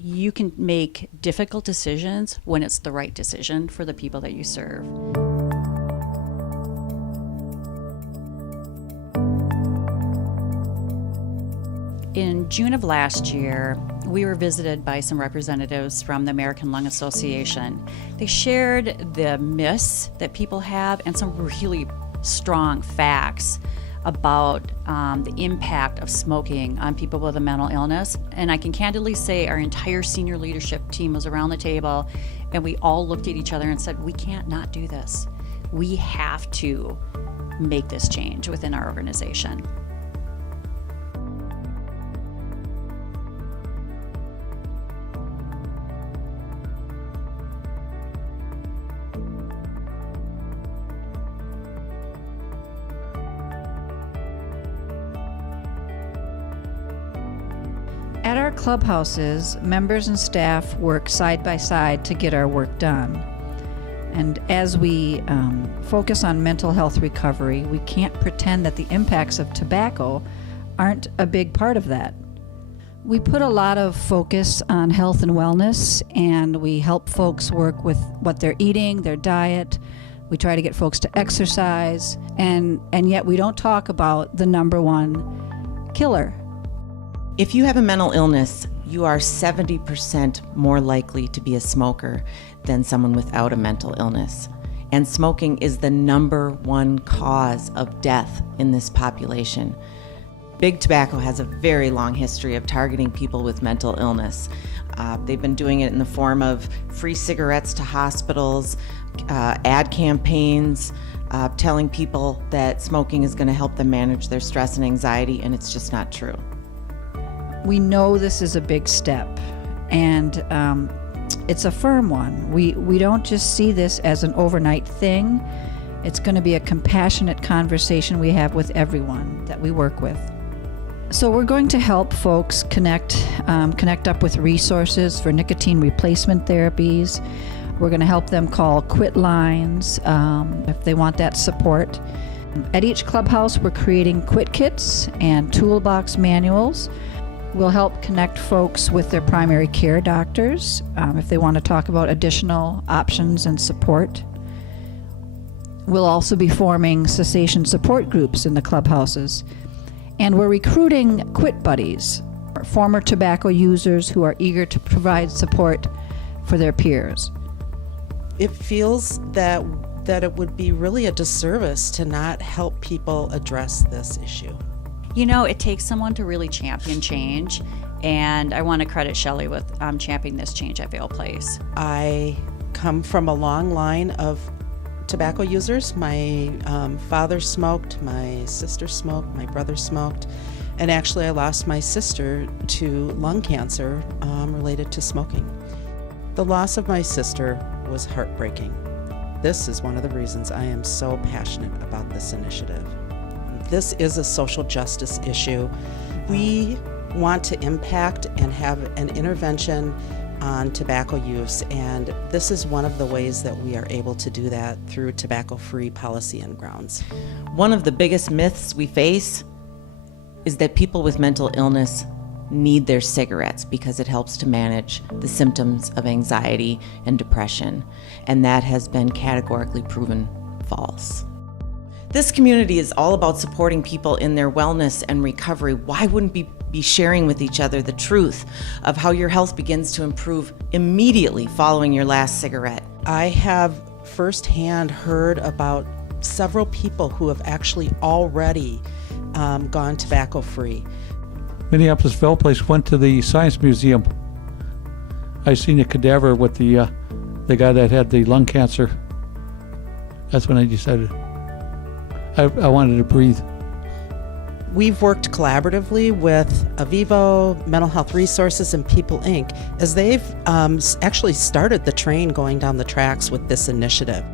You can make difficult decisions when it's the right decision for the people that you serve. In June of last year, we were visited by some representatives from the American Lung Association. They shared the myths that people have and some really strong facts about the impact of smoking on people with a mental illness. And I can candidly say our entire senior leadership team was around the table and we all looked at each other and said, we can't not do this. We have to make this change within our organization. At our clubhouses, members and staff work side by side to get our work done. And as we focus on mental health recovery, we can't pretend that the impacts of tobacco aren't a big part of that. We put a lot of focus on health and wellness, and we help folks work with what they're eating, their diet. We try to get folks to exercise, and yet we don't talk about the number one killer. If you have a mental illness, you are 70% more likely to be a smoker than someone without a mental illness. And smoking is the number one cause of death in this population. Big Tobacco has a very long history of targeting people with mental illness. They've been doing it in the form of free cigarettes to hospitals, ad campaigns, telling people that smoking is going to help them manage their stress and anxiety, and it's just not true. We know this is a big step, and it's a firm one. We don't just see this as an overnight thing. It's going to be a compassionate conversation we have with everyone that we work with. So we're going to help folks connect up with resources for nicotine replacement therapies. We're going to help them call quit lines if they want that support. At each clubhouse, we're creating quit kits and toolbox manuals. We'll help connect folks with their primary care doctors if they want to talk about additional options and support. We'll also be forming cessation support groups in the clubhouses. And we're recruiting quit buddies, former tobacco users who are eager to provide support for their peers. It feels that it would be really a disservice to not help people address this issue. You know, it takes someone to really champion change, and I want to credit Shelley with championing this change at Vail Place. I come from a long line of tobacco users. My father smoked, my sister smoked, my brother smoked, and actually I lost my sister to lung cancer related to smoking. The loss of my sister was heartbreaking. This is one of the reasons I am so passionate about this initiative. This is a social justice issue. We want to impact and have an intervention on tobacco use, and this is one of the ways that we are able to do that through tobacco-free policy and grounds. One of the biggest myths we face is that people with mental illness need their cigarettes because it helps to manage the symptoms of anxiety and depression, and that has been categorically proven false. This community is all about supporting people in their wellness and recovery. Why wouldn't we be sharing with each other the truth of how your health begins to improve immediately following your last cigarette? I have firsthand heard about several people who have actually already gone tobacco-free. Minneapolis Vail Place went to the Science Museum. I seen a cadaver with the guy that had the lung cancer. That's when I decided I wanted to breathe. We've worked collaboratively with Avivo, Mental Health Resources, and People Inc. as they've actually started the train going down the tracks with this initiative.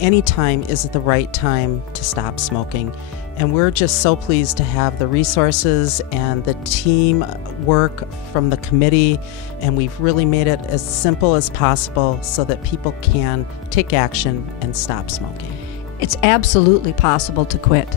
Any time is the right time to stop smoking, and we're just so pleased to have the resources and the team work from the committee, and we've really made it as simple as possible so that people can take action and stop smoking. It's absolutely possible to quit.